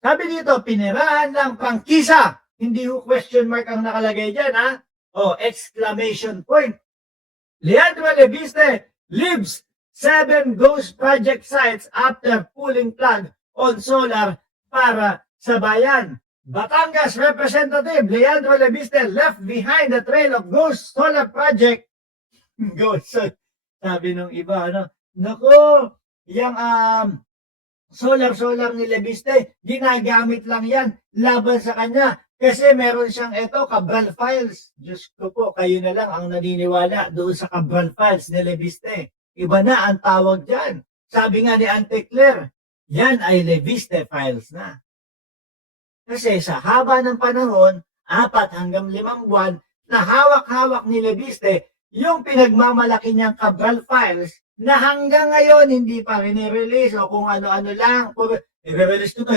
Sabi dito, pinirahan ng prangkisa. Hindi ho question mark ang nakalagay dyan, ha? O, exclamation point. Leandro Leviste leaves 7 ghost project sites after pulling plug on solar para sa bayan. Batangas Representative Leandro Leviste left behind the trail of ghost solar project. Ghost, sabi nung iba, ano? Naku, yung solar ni Leviste, ginagamit lang yan laban sa kanya. Kasi meron siyang Cabral Files. Diyos ko po, kayo na lang ang naniniwala doon sa Cabral Files ni Leviste. Iba na ang tawag dyan. Sabi nga ni Auntie Claire, yan ay Leviste Files na. Kasi sa haba ng panahon, 4 hanggang 5 buwan, na hawak-hawak ni Leviste yung pinagmamalaki niyang Cabral Files na hanggang ngayon hindi pa rin-release o kung ano-ano lang. I-release ko to,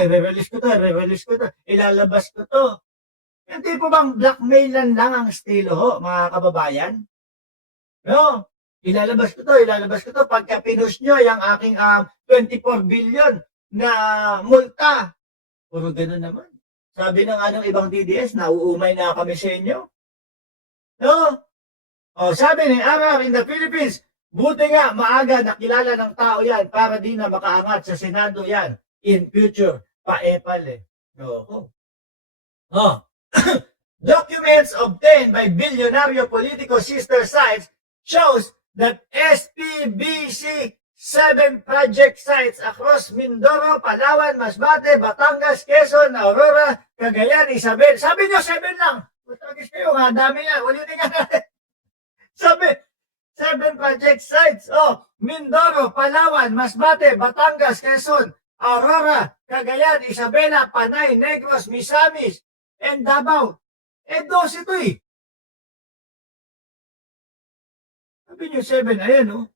ilalabas ko to. Hindi po bang blackmailan lang ang estilo ho, mga kababayan? No? Ilalabas ko to. Pagka pinush nyo yung aking 24 billion na multa. Puro ganun naman. Sabi ng anong ibang DDS, nauumay na kami sa inyo. No? O, sabi ni RR in the Philippines, buti nga maaga nakilala ng tao yan para di na makaangat sa Senado yan in future. Paepal eh. No. Oh. Documents obtained by billionaire politico sister sites shows that SPBC 7 project sites across Mindoro, Palawan, Masbate, Batangas, Quezon, Aurora, Cagayan, Isabel. Sabi nyo 7 lang. Matagis kayo nga, dami yan. Ulitin nga natin. Sabi, 7 project sites. Oh, Mindoro, Palawan, Masbate, Batangas, Quezon, Aurora, Cagayan, Isabela, Panay, Negros, Misamis, and Davao. 12 ito eh. Sabi nyo 7, ayan oh.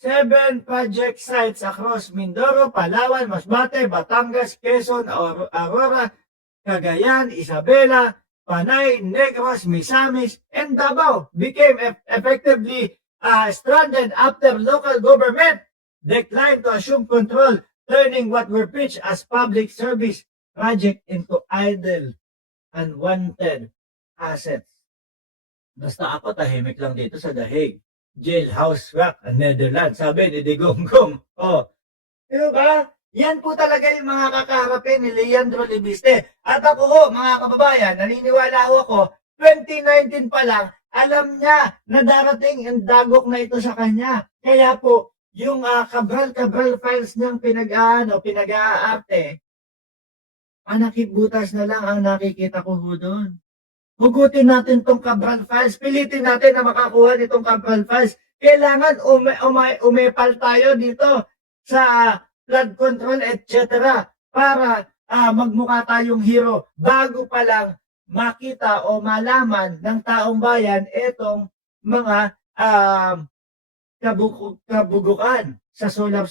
7 project sites across Mindoro, Palawan, Masbate, Batangas, Quezon, Aurora, Cagayan, Isabela, Panay, Negros, Misamis, and Davao became effectively stranded after local government declined to assume control, turning what were pitched as public service project into idle, unwanted assets. Basta ako tahimik lang dito sa Dahig. Jailhouse Rock, Netherlands. Sabi ni Digongong. Oh. Diba? Yan po talaga yung mga kakaharapin ni Leandro Leviste. At ako ho, mga kababayan, naniniwala ho ako, 2019 pa lang, alam niya na darating yung dagok na ito sa kanya. Kaya po, yung Cabral Files niyang pinag-aarte, anakibutas na lang ang nakikita ko ho doon. Hugutin natin tong Cabral Files. Pilitin natin na makakuha nitong Cabral Files. Kailangan umepal tayo dito sa flood control, etc. para magmukha tayong hero bago pa lang makita o malaman ng taong bayan itong mga kabugukan sa solar.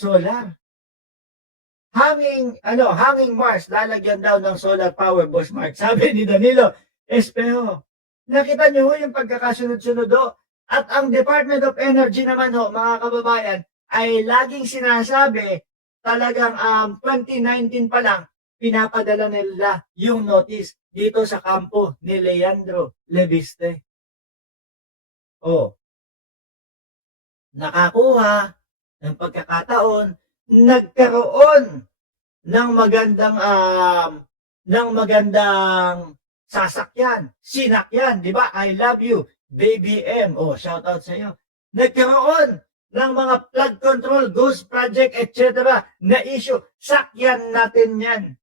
Hanging Mars, lalagyan daw ng solar power, Boss Mark. Sabi ni Danilo Espejo. Nakita niyo ho yung pagkakasunod-sunod ho. At ang Department of Energy naman ho, mga kababayan, ay laging sinasabi, talagang 2019 pa lang, pinapadala nila yung notice dito sa kampo ni Leandro Leviste. Oh. Nakakuha ng pagkakataon, nagkaroon ng magandang sasakyan, sinakyan, di ba? I love you, Baby M. Oh, shout out sa iyo. Nagkaroon ng mga flood control, ghost project, etc. na issue. Sakyan natin yan.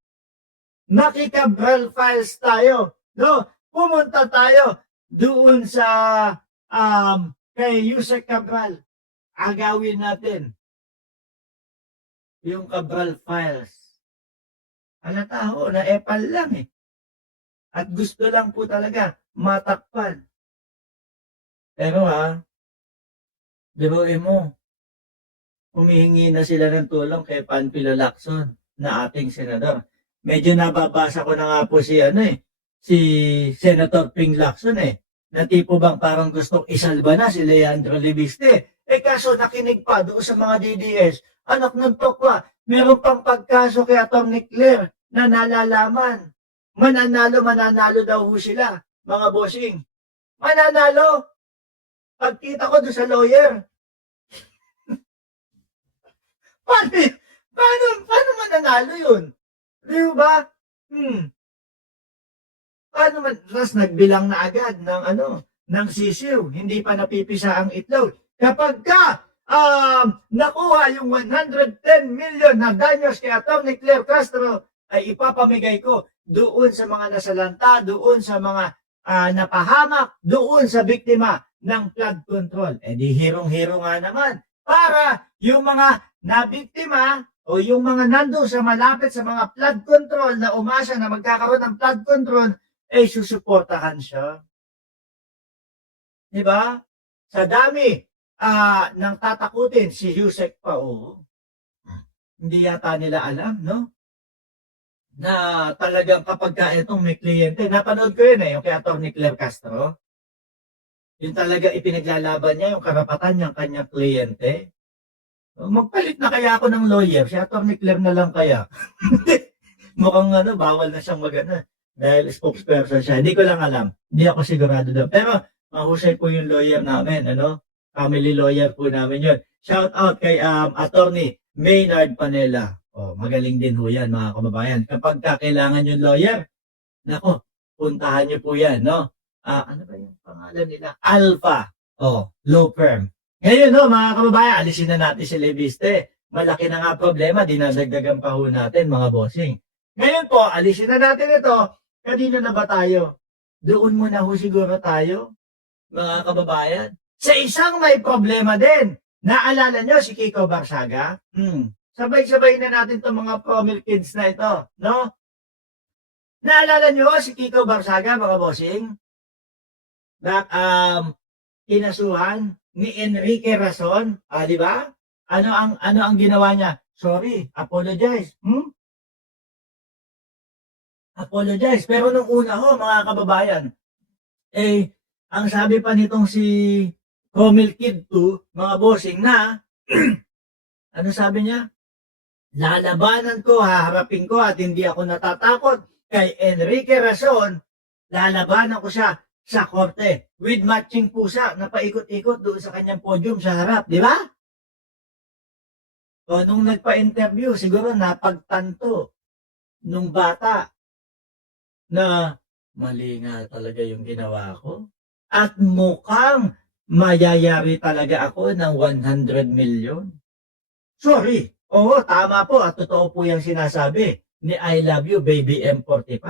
Maki-Cabral Files tayo. No? Pumunta tayo doon sa kay Yusek Cabral. Agawin natin yung Cabral Files. Halata ho, na-epal lang eh. At gusto lang po talaga matakpan. Pero biruin mo, humihingi na sila ng tulong kay Panfilo Lacson na ating senador. Medyo nababasa ko na nga po si Senator Ping Lacson na tipo bang parang gustong isalba na si Leandro Leviste. Kaso nakinig pa doon sa mga DDS, anak ng tokwa, meron pang pagkaso kay Atty. Claire na nalalaman. Mananalo daw ho sila, mga bossing. Mananalo. Pagkita ko doon sa lawyer. Paano mananalo yun? Di ba? Paano man, tapos nagbilang na agad ng sisiw, hindi pa napipisa ang itlog. Kapag nakuha yung 110 million na danyos kay Atty. Claire Castro, ay ipapamigay ko doon sa mga nasalanta, doon sa mga napahamak, doon sa biktima ng flood control. Di hirong-hiro nga naman para yung mga nabiktima o yung mga nandun sa malapit sa mga flood control na umasa na magkakaroon ng flood control, susuportahan siya. Diba? Sa dami nang tatakutin si Yusek pa, hindi yata nila alam, no? Na talagang kapag itong may kliyente, napanood ko yun yung kay Atty. Claire Castro. Yung talaga ipinaglalaban niya, yung karapatan niyang kanyang kliyente. Magpalit na kaya ako ng lawyer, si Atty. Claire na lang kaya. Mukhang bawal na siyang dahil spokesperson siya. Hindi ko lang alam. Hindi ako sigurado doon. Pero mahusay po yung lawyer namin, family lawyer po namin yun. Shout out kay Attorney Maynard Panela. Magaling din ho yan, mga kababayan. Kapag kailangan yung lawyer, nako, puntahan niyo po yan, no? Ano ba yung pangalan nila? Alpha. Law firm. Ngayon, mga kababayan, alisin na natin si Leviste. Malaki na nga problema, dinadagdagan pa ho natin, mga bossing. Ngayon po, alisin na natin ito. Kanino na ba tayo? Doon muna ho siguro tayo, mga kababayan. Sa isang may problema din. Naalala nyo si Kiko Barsaga? Sabay-sabay na natin itong mga promil kids na ito, no? Naalala nyo si Kiko Barsaga, mga bossing? Kinasuhan ni Enrique Rason, di ba? Ano ang ginawa niya? Sorry, apologize. Apologize. Pero nung una mga kababayan, ang sabi pa nitong si Comil Kid 2, mga bossing na, ano sabi niya? Lalabanan ko, haharapin ko at hindi ako natatakot kay Enrique Rason, lalabanan ko siya sa korte with matching pusa na paikot-ikot doon sa kanyang podium sa harap, di ba? Nung nagpa-interview, siguro napagtanto nung bata na mali nga talaga yung ginawa ko at mukhang mayayari talaga ako ng 100 million. Sorry. Tama po at totoo po yung sinasabi ni I Love You Baby M45.